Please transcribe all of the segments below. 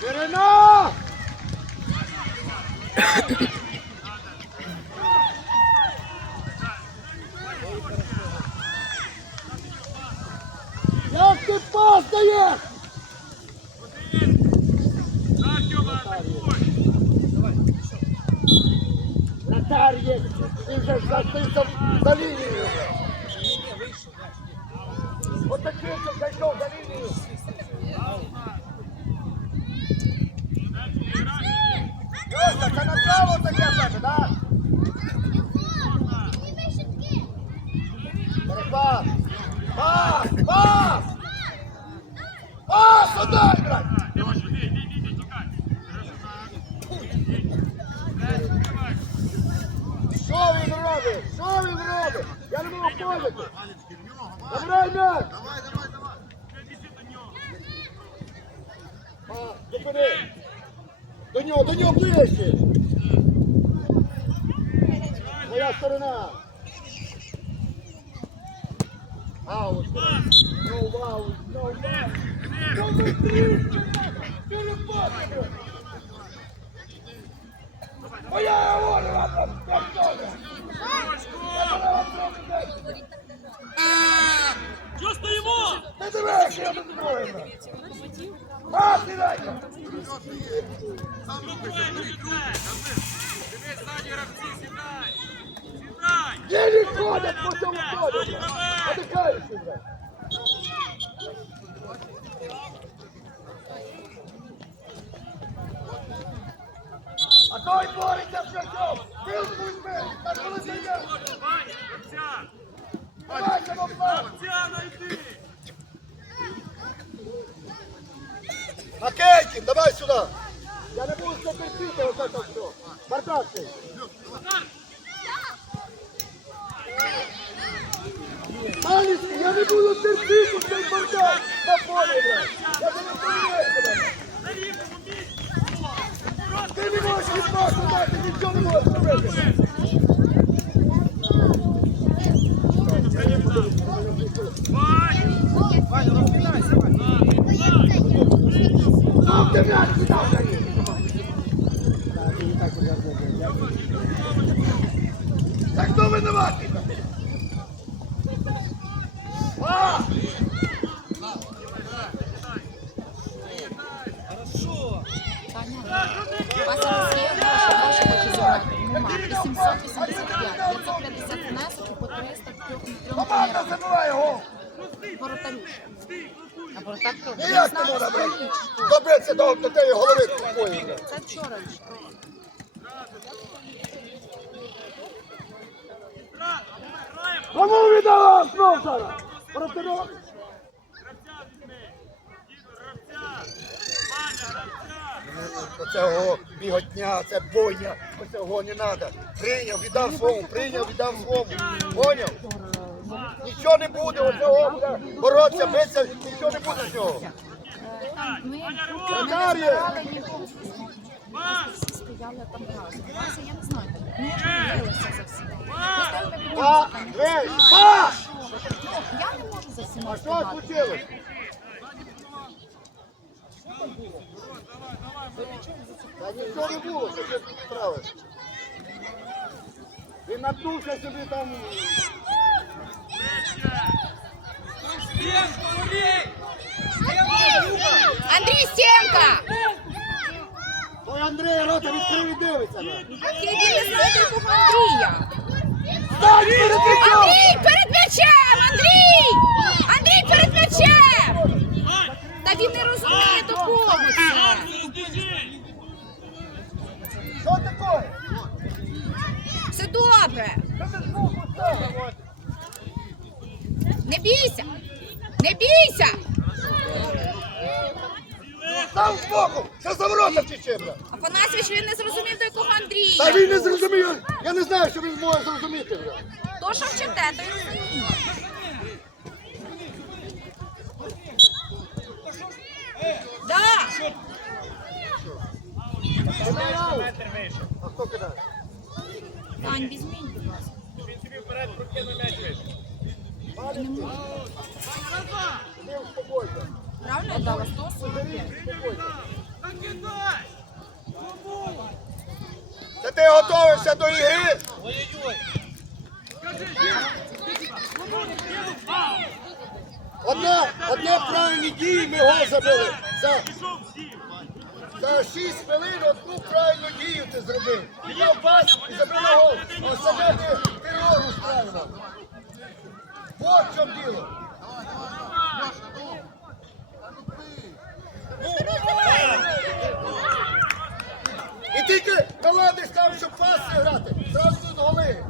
Ширина! Як ти пас даєш? Вратар є, ти вже застився за лінією. Отакий ти зайшов за лінію. Йося, це направо таке в тебе, так? Пас! Пас! Пас! Пас! Отдай, брат! Що він робить? Що він робить? Я не можу поняти. Забирай м'яч! Пас, зупини! До нього, до нього ближче! Моя сторона! Аут! Out! No out! Ну! Моя воля! Що стоїмо? Ти дивись, я тут зброю! Пас, сідай! Спокійно, сідай. Дивись, ззаді гравці, сідай. Сідай. Еле ходят по цьому ходу! Уже! А той бореться з м'ячом! Пилку візьми! Так коли зайдеш! Ваня, гравця. Давай, Самослав! Гравця найди. Макейкін, давай сюди! Я не буду це терпіти, оце так все! Бардак! Маліський, я не буду терпіти цей бардак на полі, блядь! Я не місці. Ти не можеш відпасти дати, нічого не можеш робити! Ваня. Ваня, розпинайся, Ваня. Так хто винуватий? А! У вас зараз є гроші, гроші хочу забрати. Нема. 885, 550 внесок і по 300 трьох трьом Команда тренерам. забиває гол! Воротарюша. А воротар Ну трохи. як не можна, до, тієї голови вчора. Кому віддала знов зараз? Гравця. Оцього біготня, це бойня, оцього не треба. Прийняв, віддав свому, прийняв, віддав свому. Поняв? Нічого не буде, оцього буде боротися, битися, нічого не буде з нього. Ми Вратар ми є. збирали нікого. Всі стояли там разом. Вас я не знаю. За всіма. Па, там. двері, па! Ну, Я не можу за всіма А що встигати. Та нічого не було, що ти справиш. Він надувся собі там. Андрій Ой, Андрій рота відкрив і дивиться. Не знає Андрія? Стань перед м'ячом! Андрій, перед м'ячем! Андрій! Андрій, перед м'ячем! Та він не розуміє такого. Що таке? Все добре. Не бійся! Не бійся! Став збоку! Що за ворота втіче, бля? Афанасьович, він не зрозумів, до якого Та Андрія. він не зрозумів. Я не знаю, що він може зрозуміти, бля. То, що вчите, то й розуміє. Да! А хто кидає? Тань, візьміть, будь ласка. Ти успокойся. Правильно я дала 140? Успокойся. Та кидай! Кому? Та ти готовишся до ігри? Кинув? Одне, одне правильні дії ми гол забили. За, за 6 хвилин одну правильну дію ти зробив. Віддав пас і забив гол. Остальне ти терор устраював. Вот в чому діло. Тільки наладиш там, щоб пас грати, зразу тут голи.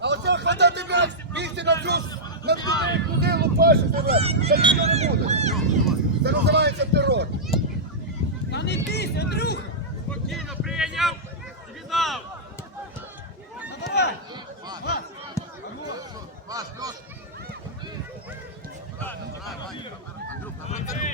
А оце хватати м'яч, бігти на цю, на туди, лупашити, це нічого не буде. Це називається терор. Та не бійся, Андрюха! Спокійно прийняв і віддав! Ну давай! Спокійно.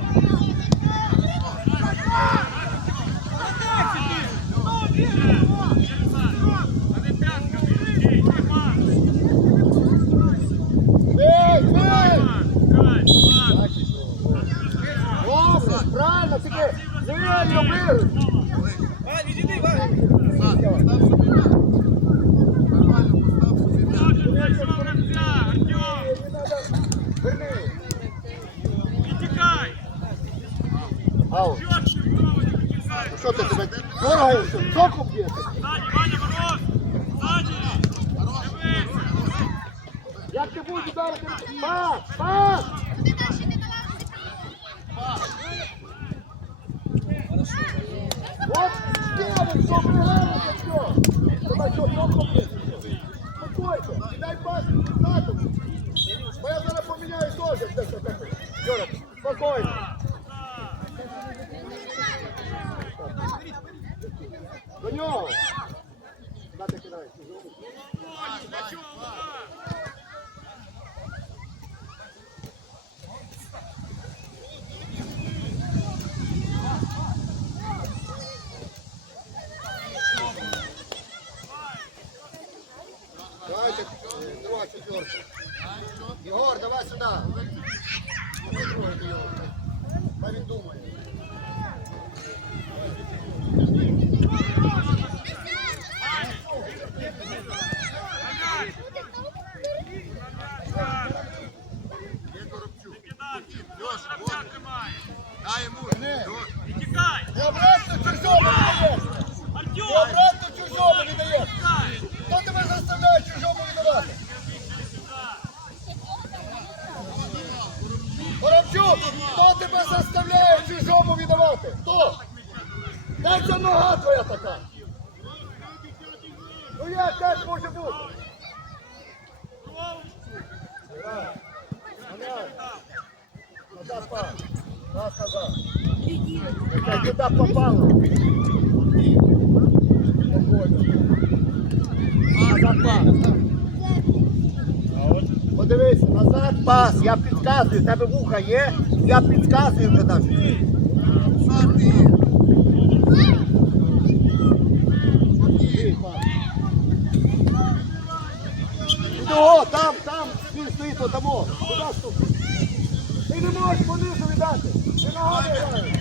Бей, бей! Добре, правильно, тільки вільно били. Вань, відійди, Вань! Верни. Тікай! Ау, Чого ти вправо не втікаєш? що ти тебе дергаєшся? Соку б'єте? Ззаді, Ваня, мороз! Ззаді! Дивися! Як ти будеш ударити? Пас, пас! От, Кевин, що приграєш, що? Давай, що, соку б'єш? Спокойся, дай пас тату. Бо я зараз поміняю теж. Де це таке? Юра, спокійно. До нього. Куди ти кидаєш? Давайте, друга четверка. Егор, давай сюда. Другой, ты его. Хай він думає. Дай йому. І тікай! Ти обратно чужому не даєш. Ти Артем! обратно чужому не даєш. Тікай! Хто тебе заставляє чужому віддавати? Воробчук, хто тебе заставляє чужому віддавати? Хто? Де ця нога твоя така? Ну як так може бути? Ганяй. Назад куди попало? Подивися, назад пас, я підказую, тебе вуха є, я підказую вже там. Того, там, там, він стоїть отамо. Куди ступить? Ти не можеш понизу віддати. Ти ногами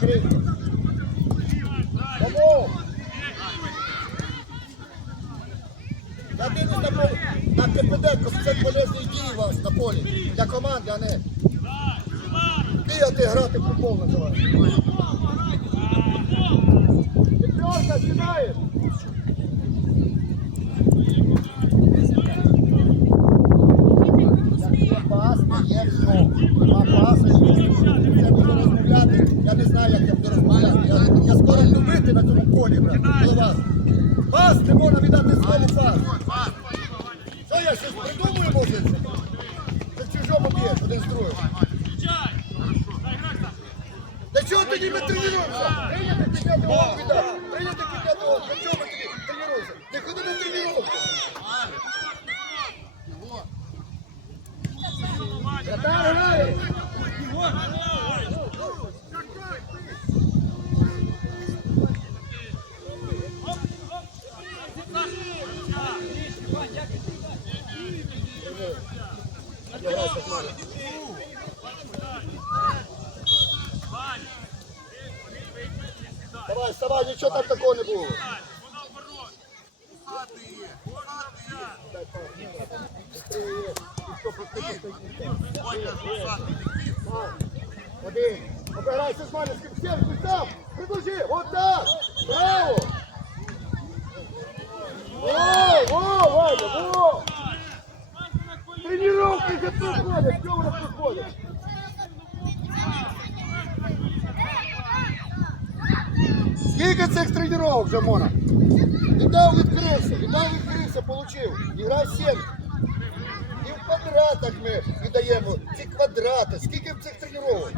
На Кипиденко, це полезні дії вас на полі. Для команди, а не бігати, грати в футбол називається. Oh. Скільки цих тренувань вже Мона? Віддав відкрився, віддав відкрився, отримав. І грав сім. І в квадратах ми віддаємо ці квадрати. Скільки цих тренувань?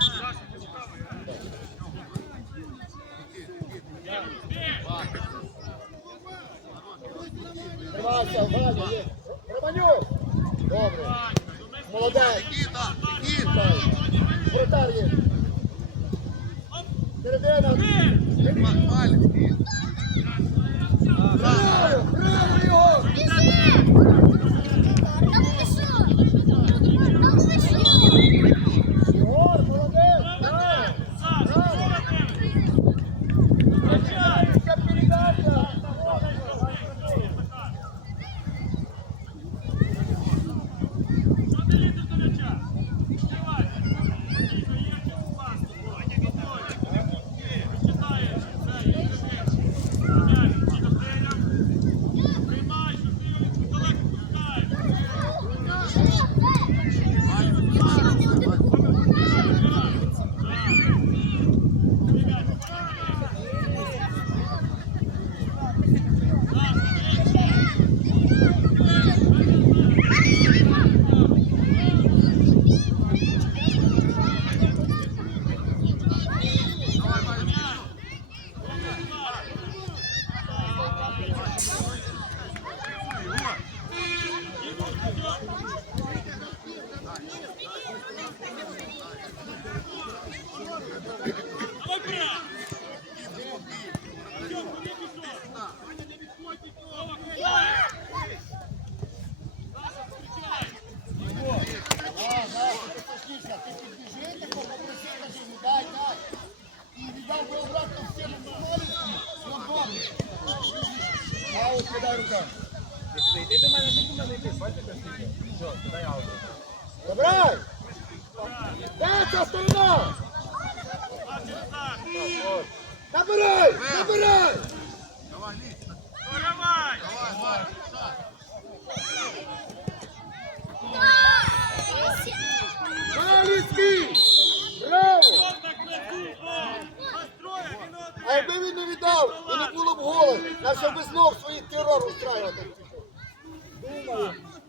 Вася, Вася, Романюк! Добре. Молодець. Вратар є. Середина. Маль. Граю його.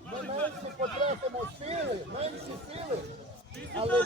ми менше потратимо сили, менші сили, але...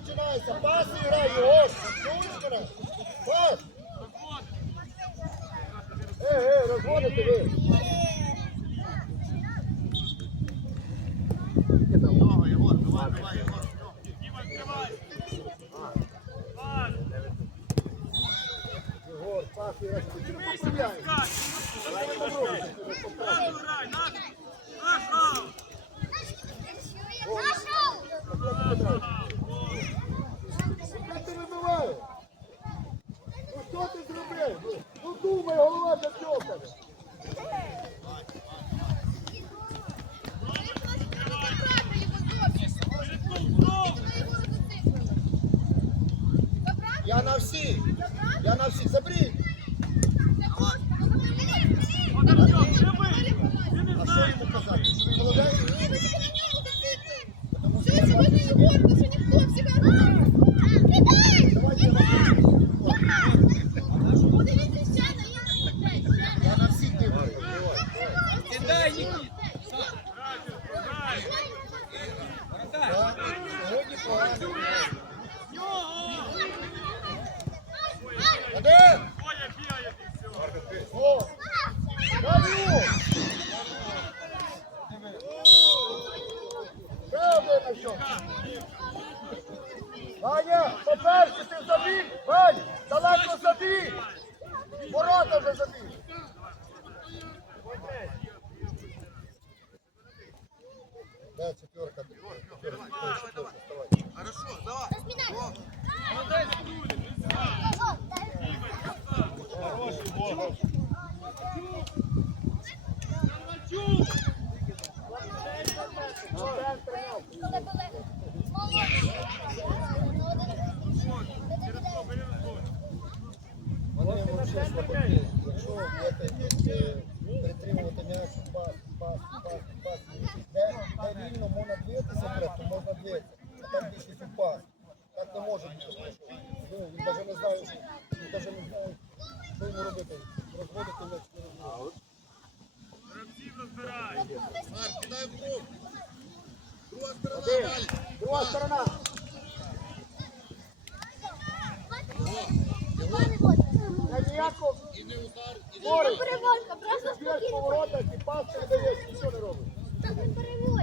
починається. Пас грає, ось, чуєш мене? Пас! Ей, ей, розводите ви. Давай, Єгор, давай, давай, Єгор. Діма, відкривай. Пас. Єгор, пас, Єгор. Дивися, пускай. Що ти не можеш? Нашу грай, нашу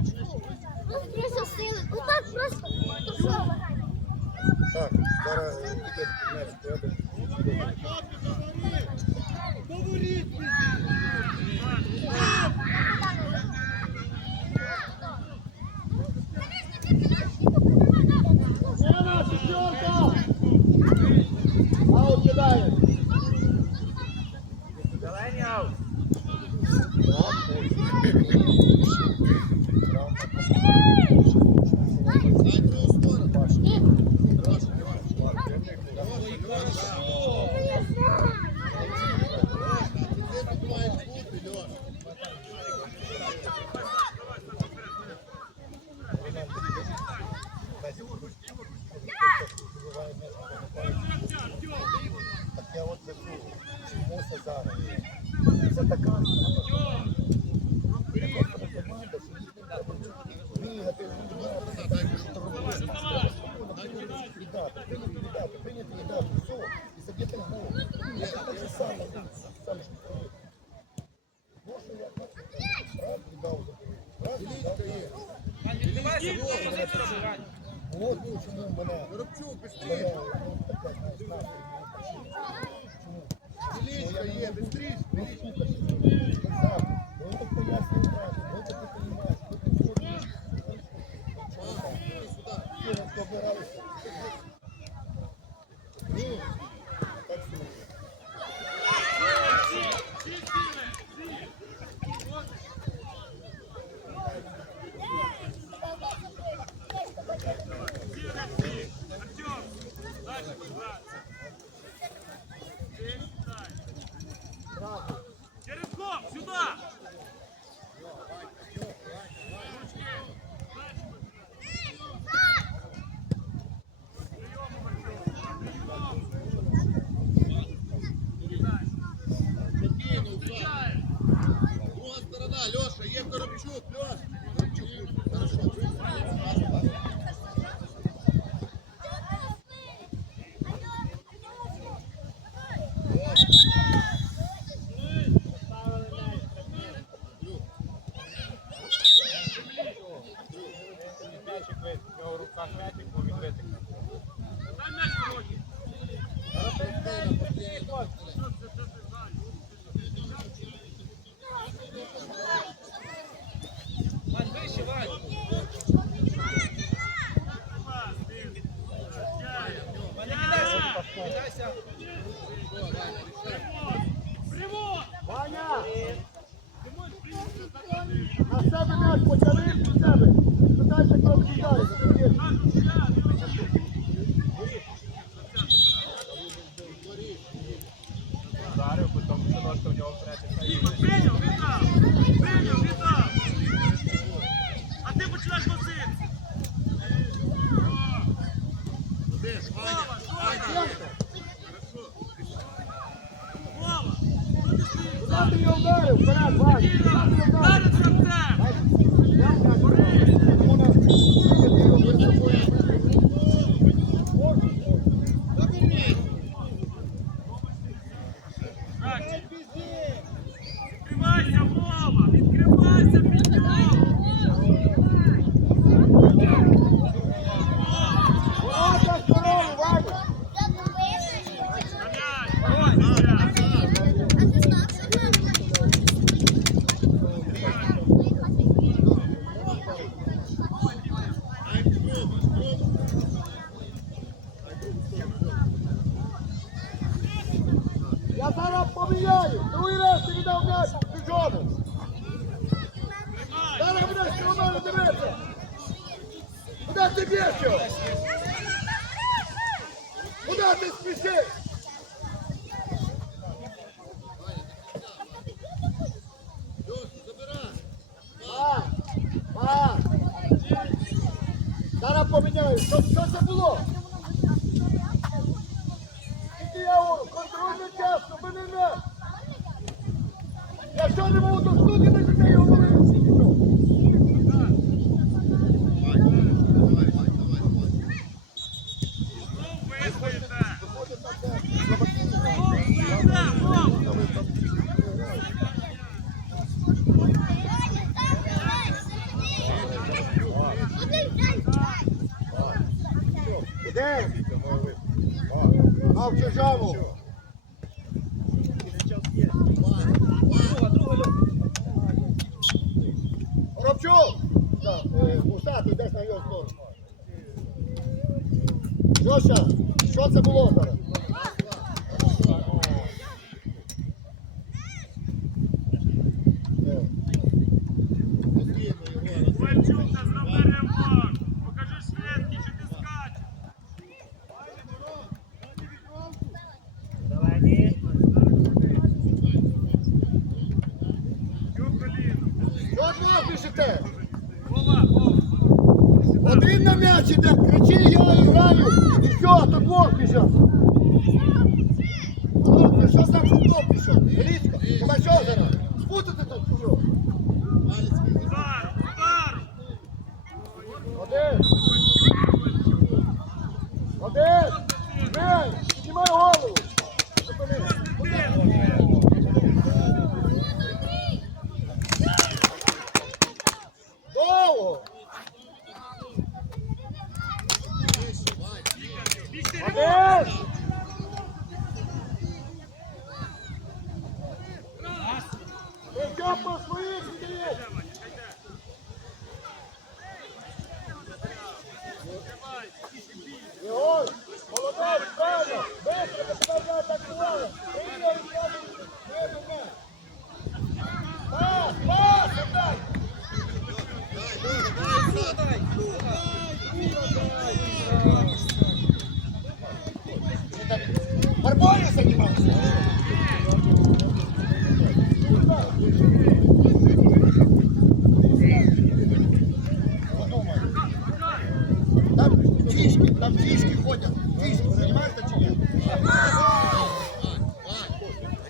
точку. Ну, просто сили. Отак просто пішло. Так, зараз піде 15 треба. Чомуся зараз. Це така команда, що їх не треба. Зараз поміняю. Що, що це було? Тільки я контролю час, щоб мене не. Якщо не буду,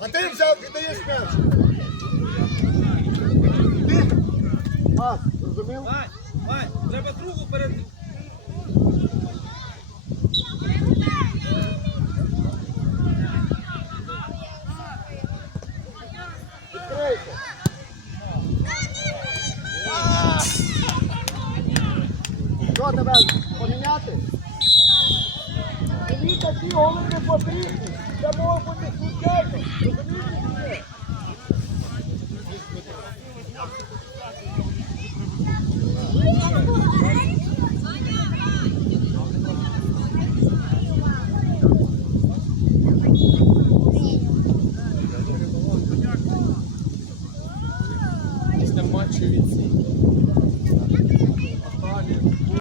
А ти взяв віддаєш даєш м'яч. Ти. Мас, зрозумів? Вань, Вань, треба другу перед.